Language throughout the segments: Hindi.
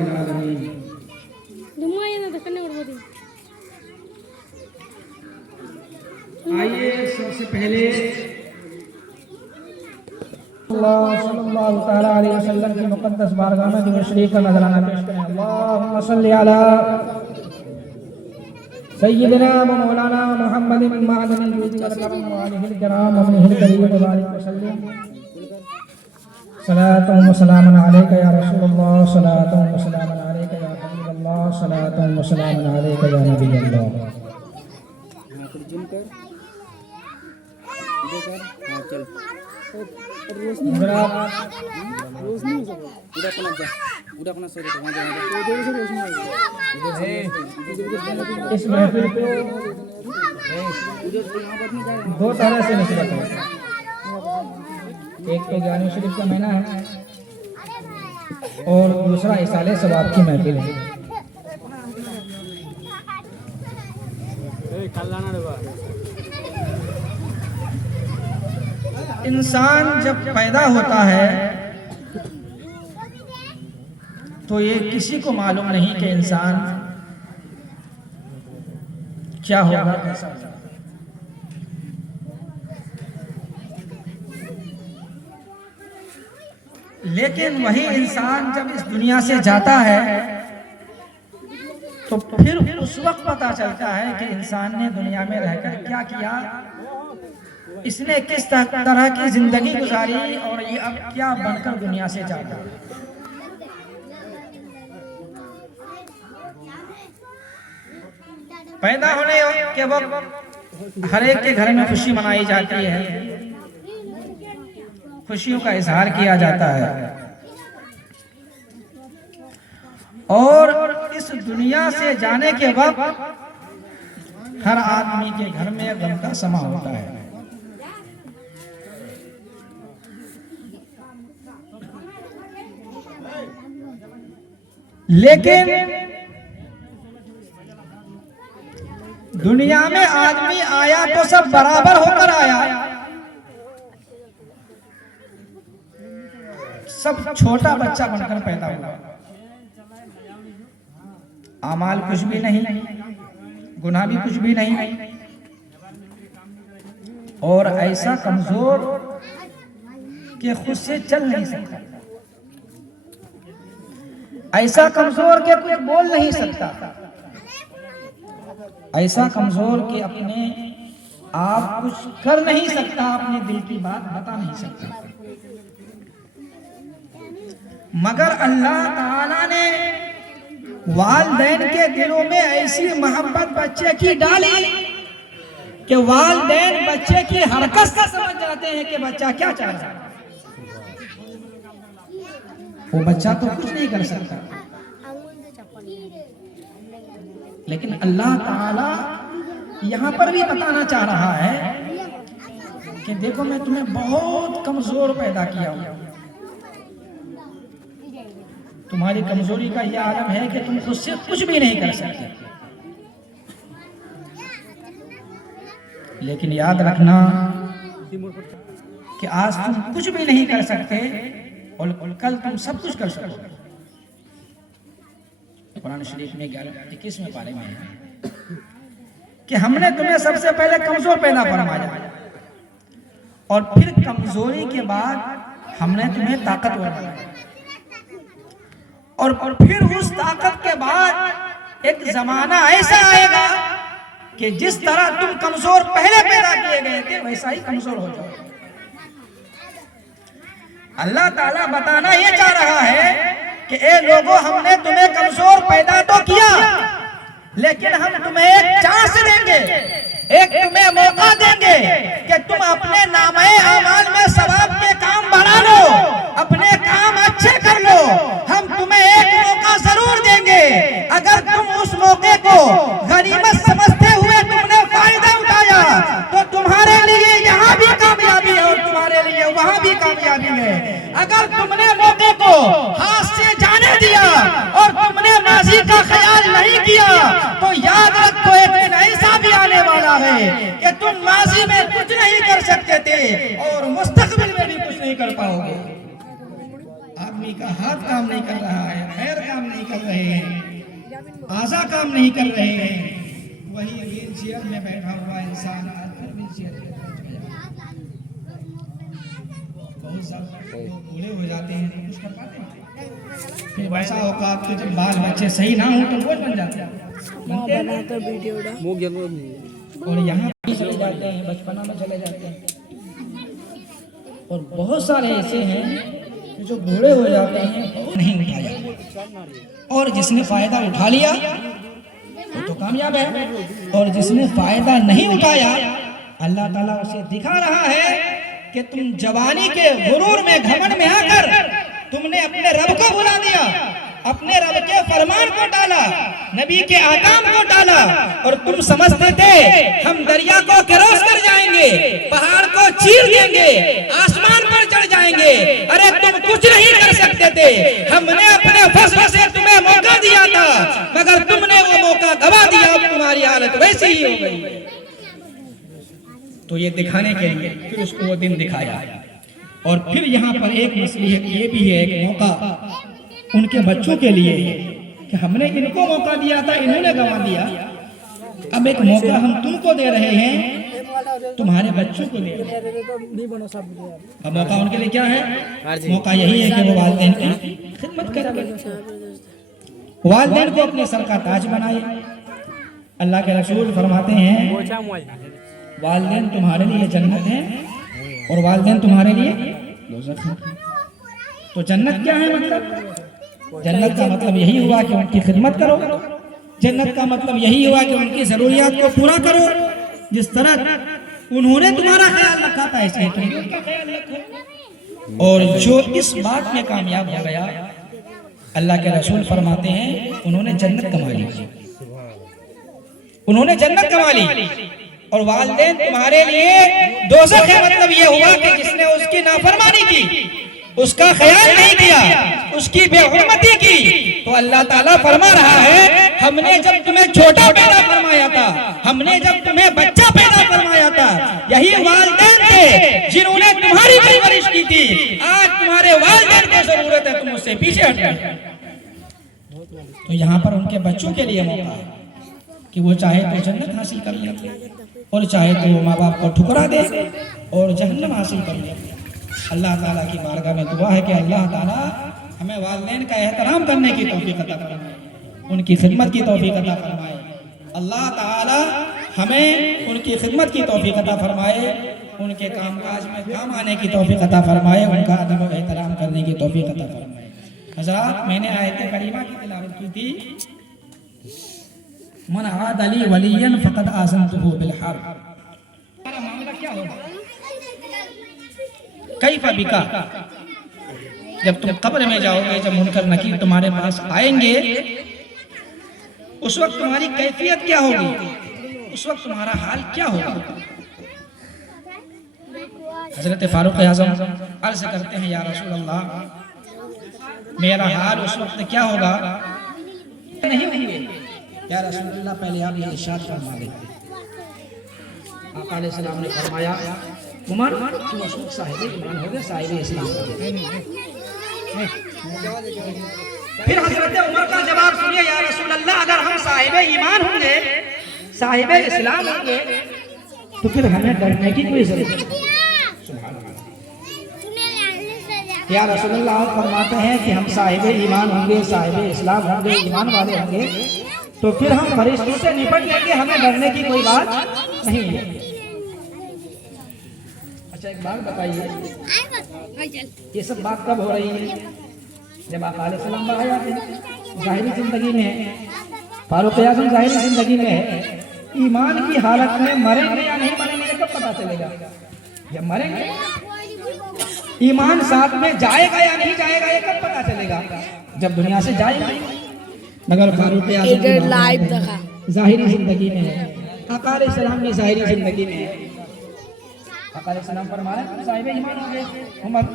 रब्बिल आलमीन। आइए सबसे पहले सल्लल्लाहु तआला अलैहि वसल्लम की मुक़द्दस बारगाह में दुरूद शरीफ का नज़राना पेश करें। अल्लाहुम्मा सल्लि अला सय्यिदिना व मौलाना मुहम्मदिन मअदनिल वजूद वल करम व आलिहिल किराम व अहलिल करीम व बारिक व सल्लिम सलातु व सलामुन अलैका या रसूलल्लाह सलातु व सलामुन अलैका या हबीबल्लाह सलातु व सलामुन अलैका या नबीयल्लाह। इस महफिल को दो तरह से नसीहत है। एक तो ज्ञान शरीफ का महीना है और दूसरा इसाले सवाब की महफिल है। इंसान जब पैदा होता है तो ये किसी को मालूम नहीं कि इंसान क्या होगा, कैसा होगा। लेकिन वही इंसान जब इस दुनिया से जाता है तो फिर उस वक्त पता चलता है कि इंसान ने दुनिया में रहकर क्या किया, इसने किस तरह की जिंदगी गुजारी और ये अब क्या बनकर दुनिया से जाता है। पैदा होने के वक्त हर एक के घर में खुशी मनाई जाती है, खुशियों का इजहार किया जाता है और इस दुनिया से जाने के वक्त हर आदमी के घर में गम का समा होता है। लेकिन दुनिया में आदमी आया तो सब बराबर होकर आया, सब छोटा बच्चा बनकर पैदा हुआ। आमाल कुछ भी नहीं, गुनाह भी कुछ भी नहीं और ऐसा कमजोर कि खुद से चल नहीं सकता, ऐसा कमजोर के कुछ बोल नहीं सकता, ऐसा कमजोर कि अपने आप कुछ कर नहीं सकता, अपने दिल की बात बता नहीं सकता। मगर अल्लाह ताला ने वालिदैन के दिलों में ऐसी मोहब्बत बच्चे की डाली कि वालिदैन बच्चे की हरकत से समझ जाते हैं कि बच्चा क्या चाह रहा है। वो बच्चा तो कुछ नहीं कर सकता, लेकिन अल्लाह ताला यहां पर भी बताना चाह रहा है कि देखो मैं तुम्हें बहुत कमजोर पैदा किया हूं। तुम्हारी कमजोरी का यह आलम है कि तुम खुद से कुछ भी नहीं कर सकते। लेकिन याद रखना कि आज तुम कुछ भी नहीं कर सकते और कल तुम सब कुछ कर सकोगे। कुरान शरीफ में 11-21 पारे में है कि हमने तुम्हें सबसे पहले कमजोर पैदा फरमाया और फिर कमजोरी के बाद हमने तुम्हें ताकतवर बनाया और फिर उस ताकत के बाद एक जमाना ऐसा आएगा कि जिस तरह तुम कमजोर पहले पैदा किए गए थे वैसा ही कमजोर हो जाओ। अल्लाह ताला बताना ये चाह रहा है कि ए लोगों, हमने तुम्हें कमजोर पैदा तो किया, लेकिन हम तुम्हें एक चांस देंगे, एक तुम्हें मौका देंगे कि तुम अपने नामे आमाल में सवाब के काम बढ़ा लो, अपने काम अच्छे कर लो। हम तुम्हें एक मौका जरूर देंगे। अगर तुम उस मौके को गनीमत समझते हुए तुमने फायदा उठाया तो तुम्हारे लिए यहाँ भी कामयाबी है और तुम्हारे लिए वहाँ भी कामयाबी है। अगर तुमने मौके को हाथ से जाने दिया और तुमने माजी का ख्याल नहीं किया तो याद रखो एक दिन ऐसा भी आने वाला है कि तुम माजी में कुछ नहीं कर सकते थे और मुस्तकबिल में भी कुछ नहीं कर पाओगे। आदमी नबी का हाथ काम नहीं कर रहा है, पैर काम नहीं कर रहे हैं, आज़ा काम नहीं कर रहे हैं, वही व्हील चेयर में बैठा हुआ इंसान आज फिर व्हील चेयर पे बैठ गया। बहुत सारे बूढ़े हो जाते हैं तो कुछ कर पाते हैं, फिर वैसा औकात के जब बाल बच्चे सही ना हो तो बोझ बन जाते हैं, और यहाँ चले जाते हैं, बचपना में चले जाते हैं। और बहुत सारे ऐसे हैं कि जो बूढ़े हो जाते हैं, नहीं उठाया, और जिसने फायदा उठा लिया वो तो कामयाब है, और जिसने फायदा नहीं उठाया अल्लाह ताला उसे दिखा रहा है कि तुम जवानी के गुरूर में, घमंड में आकर तुमने अपने रब को भुला दिया, अपने रब के फरमान को टाला, नबी के आकाम को टाला, और तुम समझते थे हम दरिया को क्रॉस कर जाएंगे, पहाड़ को चीर देंगे, आसमान पर चढ़ जाएंगे। अरे तुम कुछ नहीं कर सकते थे, हमने अपने फजल से तुम्हें मौका दिया था, मगर तुमने वो मौका गवा दिया, अब तुम्हारी हालत वैसी ही हो गई। तो ये दिखाने के लिए फिर उसको वो दिन दिखाया। और फिर यहाँ पर एक मसलिहत ये भी है, एक मौका उनके बच्चों के लिए कि हमने इनको मौका दिया था, इन्होंने गंवा दिया, अब एक मौका हम तुमको दे रहे हैं, तुम्हारे बच्चों को दे रहे हैं। अब मौका उनके लिए क्या है? मौका यही है कि वो वालिदैन की खिदमत करेंगे, वालिदैन को अपने सर का ताज बनाए। अल्लाह के रसूल फरमाते हैं वालिदैन तुम्हारे लिए जन्नत है और वालिदैन तुम्हारे लिए दोज़ख है। तो जन्नत क्या है? मतलब जन्नत का मतलब यही हुआ कि उनकी खिदमत करो, जन्नत का मतलब यही हुआ कि उनकी जरूरियात को पूरा करो, जिस तरह उन्होंने तुम्हारा ख्याल रखा था ऐसे तुम उनका ख्याल रखो। और जो इस बात में कामयाब हो गया, अल्लाह के रसूल फरमाते हैं उन्होंने जन्नत कमा ली, उन्होंने जन्नत कमा ली। और वालिदैन तुम्हारे लिए दोज़ख है, मतलब ये हुआ कि जिसने उसकी नाफरमानी की, उसका ख्याल नहीं किया, उसकी बेहुरमती की, तो अल्लाह ताला फरमा रहा है हमने जब तुम्हें छोटा पैदा फरमाया था, हमने जब तुम्हें बच्चा पैदा फरमाया था, यही वालिदैन थे जिन्होंने तुम्हारी परवरिश की थी। आज तुम्हारे वालिदैन को जरूरत है, तुम उससे पीछे हट गए। तो यहाँ पर उनके बच्चों के लिए मौका है कि वो चाहे तो जन्नत हासिल कर ले, और चाहे तो वो माँ बाप को ठुकरा दे और जहन्नम हासिल कर ले। अल्लाह ताला की बारगाह में दुआ है कि अल्लाह ताला हमें वालिदैन का एहतराम करने की तौफीक अता फरमाए, उनकी खिदमत की तौफीक अता फरमाए। अल्लाह ताला हमें उनकी खिदमत की तौफीक अता फरमाए, उनके कामकाज में काम आने की तौफीक अता फरमाए, उनका अदब और एहतराम करने की तौफीक अता फरमाए। हज़रात, मैंने आयत करीमा की तिलावत की थी, मन आद अली वलियन फ़क़द आज़नतुहु बिल हर्ब। हमारा मामला क्या होगा? कैफ़ा बिका, जब तुम कब्र में जाओगे, जब मुनकर नकीर तुम्हारे पास आएंगे, उस वक्त तुम्हारी कैफियत क्या होगी, उस वक्त तुम्हारा हाल क्या होगा? हजरत फारूक आज़म अर्ज़ करते हैं या रसूल अल्लाह, मेरा हाल उस वक्त क्या होगा? नहीं होंगे या रसूल अल्लाह, पहले आप ये इरशाद फरमा दें। आका अलैहिस्सलाम ने फरमाया उमर तू अशोक साहिब ईमान हो गया, साहिब इस्लाम हो गया। फिर हजरत उमर का जवाब सुनिए, या रसूल अल्लाह, अगर हम साहिब ईमान होंगे, साहिब इस्लाम होंगे, तो फिर हमें डरने की कोई जरूरत नहीं। या रसूल अल्लाह, आप फरमाते हैं कि हम साहिब ईमान होंगे, साहिब इस्लाम होंगे, ईमान वाले होंगे, तो फिर हम फरिश्तों से निपट लेंगे, हमें डरने की कोई बात नहीं है। अच्छा, एक बात बताइए, ये सब बात कब हो रही है? जब आका अलैहिस्सलाम बाहर आते हैं, ज़ाहिरी जिंदगी में है, फारूक आज़म ज़ाहिरी जिंदगी में है, ईमान की हालत में मरेंगे या नहीं मरेंगे कब पता चलेगा? जब मरेंगे। ईमान साथ में जाएगा या नहीं जाएगा ये कब पता चलेगा? जब दुनिया से जाएगा। मगर फारूक आज़म ज़ाहिरी जिंदगी में है, आका अलैहिस्सलाम भी ज़ाहिरी जिंदगी में है। आका अलैहिस्सलाम फरमाया तुम साहिब ईमान होंगे उम्मत,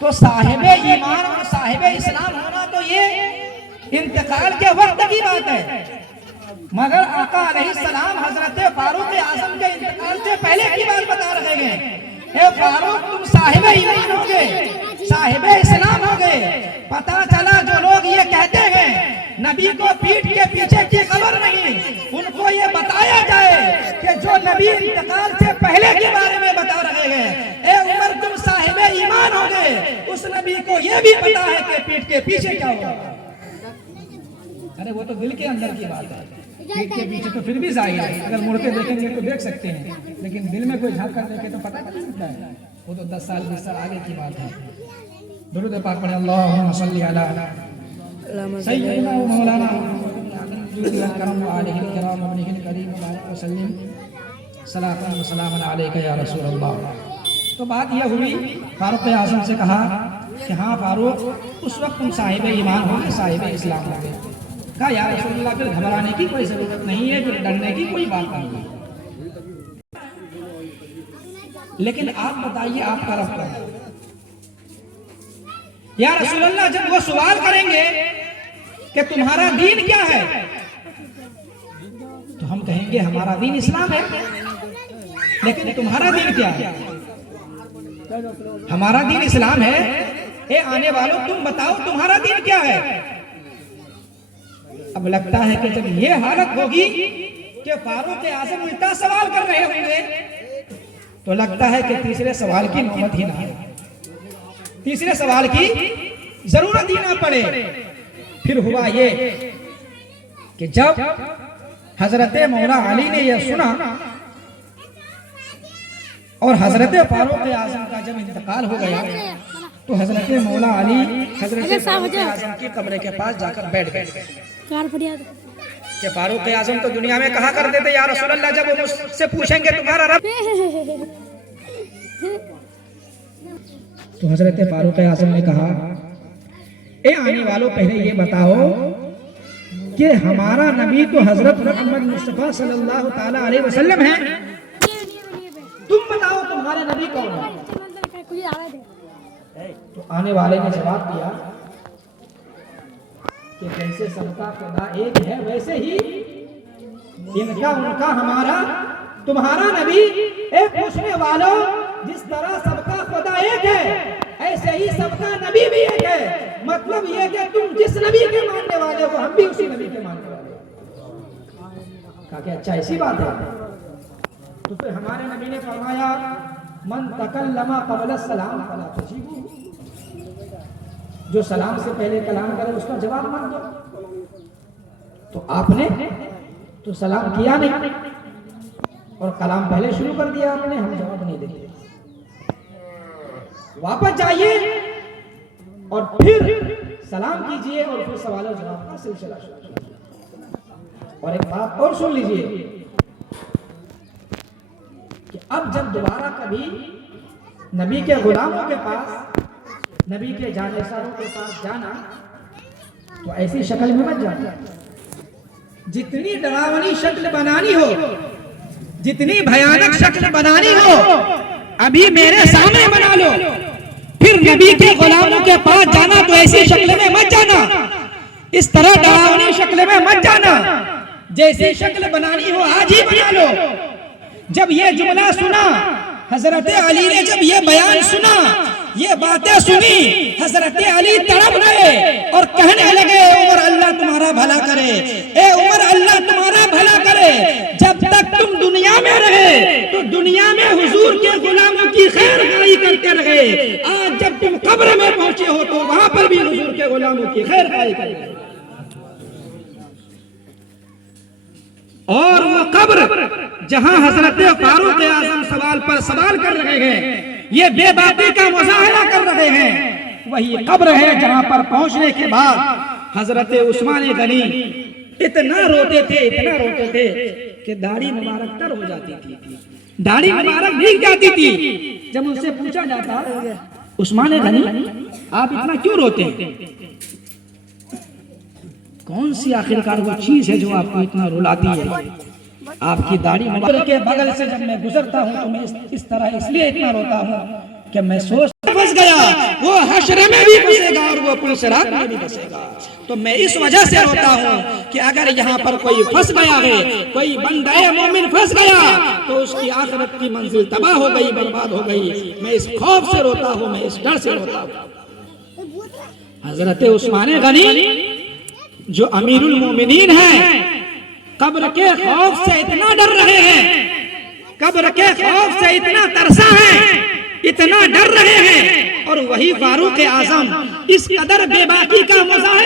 तो साहिब ईमान और साहिब इस्लाम होना तो ये इंतकाल के वक्त की बात है, मगर आका अलैहिस्सलाम हजरत फारूक आज़म के इंतकाल से पहले की बात बता रहे हैं। ए फारूक, तुम साहिब ईमान होंगे, साहिब इस्लाम हो गए। पता चला जो लोग ये कहते हैं नबी को पीठ के पीछे की खबर नहीं, उनको ये बताया जाए कि जो नबी इंतकाल से पहले के बारे में बता रहे हैं, ए उमर तुम साहिब ईमान हो गए, उस नबी को ये भी पता है कि पीठ के पीछे क्या होगा। अरे वो तो दिल के अंदर की बात है, पीठ के पीछे तो फिर भी जाहिर है, अगर मुड़ के देखेंगे तो देख सकते हैं, लेकिन दिल में कोई झांक कर देखे तो पता नहीं सकता है, वो तो 10 साल 20 साल आगे की बात है। दुरूद पाक पढ़े अल्लाहुम्मा सल्ली अला सय्यिदना व मौलाना करम अलैहि किराम अबनिहिल करीम बारिक व सल्लिम सलातन व सलामन अलैका या रसूल अल्लाह। तो बात यह हुई, फारूक आज़म से कहा कि हाँ फारूक उस वक्त तुम साहिब ईमान हो गए, साहिब इस्लाम हो गए। कहा या रसूल अल्लाह फिर घबराने की कोई जरूरत नहीं है, फिर डरने की कोई बात नहीं है, लेकिन आप बताइए आपका रब कौन है। या रसूल अल्लाह जब वो सवाल करेंगे कि तुम्हारा दीन क्या है, तो हम कहेंगे हमारा दीन इस्लाम है, लेकिन तुम्हारा दीन क्या है? हमारा दीन इस्लाम है। ए आने वालों तुम बताओ तुम्हारा दीन क्या है? अब लगता है कि जब ये हालत होगी कि फारूक आज़म उल्टा सवाल कर रहे होंगे, तो लगता है कि तीसरे सवाल की नौबत ही ना आए, तीसरे सवाल की जरूरत ही ना पड़े। फिर हुआ ये कि जब हजरत मौला अली ने यह सुना और हजरत फारूक आज़म का जब इंतकाल हो गया, तो हजरत मौला अली हजरत फारूक आज़म की कब्र के पास जाकर बैठ गए कि फारूक आज़म तो दुनिया में कहा करते थे या रसूल अल्लाह जब वो मुझसे पूछेंगे तुम्हारा रब, तो हजरत फारूक आज़म ने कहा ए आने वालों पहले ये बताओ कि हमारा नबी तो हजरत मोहम्मद मुस्तफा सल्लल्लाहु ताला अलैहि वसल्लम है, तुम बताओ तुम्हारे नबी कौन है। तो आने वाले ने जवाब दिया कि जैसे सबका खुदा एक है वैसे ही इनका उनका हमारा तुम्हारा नबी एक। पूछने वालों जिस तरह सबका खुदा एक है ऐसे ही सबका नबी भी एक है, मतलब ये कि तुम जिस नबी के मानने वाले हो हम भी उसी नबी के मानने वाले हैं। कहा कि अच्छा ऐसी बात है। तो फिर हमारे नबी ने फरमाया मन तकल्लमा क़ब्ल सलाम फला तुजीबू, जो सलाम से पहले कलाम करे उसका जवाब मत दो। तो आपने तो सलाम किया नहीं और कलाम पहले शुरू कर दिया आपने, हम जवाब नहीं देंगे। वापस जाइए और फिर सलाम कीजिए और फिर सवाल और जवाब का सिलसिला शुरू। और एक बात और सुन लीजिए कि अब जब दोबारा कभी नबी के गुलामों के पास, नबी के जानेसारों के पास जाना, तो ऐसी शक्ल में मत जाना। जितनी डरावनी शक्ल बनानी हो, जितनी भयानक शक्ल बनानी हो, अभी मेरे सामने बना लो। फिर नबी के गुलामों के पास जाना तो ऐसी शक्ल में मत जाना, इस तरह डरावनी शक्ल में मत जाना। जैसी शक्ल बनानी हो आज ही बना लो। जब ये जुमला सुना, हजरत अली ने जब ये बयान सुना, ये बातें सुनी, हजरत अली तड़प गए और कहने लगे उमर अल्लाह तुम्हारा भला करे, ए उमर अल्लाह तुम्हारा भला करे। जब तक तुम दुनिया में रहे तो दुनिया में हुजूर के गुलामों की खैर खाई करते रहे, आज जब तुम कब्र में पहुंचे हो तो वहां पर भी हुजूर के गुलामों की खैर खाई करेंगे। और वो कब्र जहां हजरत फारूक आज़म सवाल पर सवाल कर रहे हैं, ये बेबाकी का मुजाहरा कर रहे हैं, वही कब्र है जहां पर पहुंचने के बाद हजरत उस्मान गनी इतना रोते थे कि दाढ़ी मुबारक तर हो जाती थी, दाढ़ी मुबारक भीग जाती थी। जब उनसे पूछा जाता उस्मान गनी आप इतना क्यों रोते हैं, कौन सी आखिरकार वो चीज है जो आपको इतना रुलाती है? आपकी दाढ़ी मुबारक के बगल से जब मैं गुजरता हूँ तो मैं इस तरह इसलिए इतना रोता हूँ कि मैं सोच फंस गया वो हश्र में भी फंसेगा और वो पुल सिरात में भी फंसेगा। तो मैं इस वजह से रोता हूँ कि अगर यहाँ पर कोई फंस गया है, कोई बंदे मोमिन फंस गया, तो उसकी आखिरत की मंजिल तबाह हो गई, बर्बाद हो गई। मैं इस खौफ से रोता हूँ, मैं इस डर से रोता हूँ। हजरत उस्मान गनी जो अमीरुल मोमिनीन हैं, कब्र के खौफ से इतना डर रहे हैं, कब्र के खौफ से इतना तरसा है, इतना डर रहे हैं, और वही फारूक आजम इस कदर बेबाकी का मुजाहिर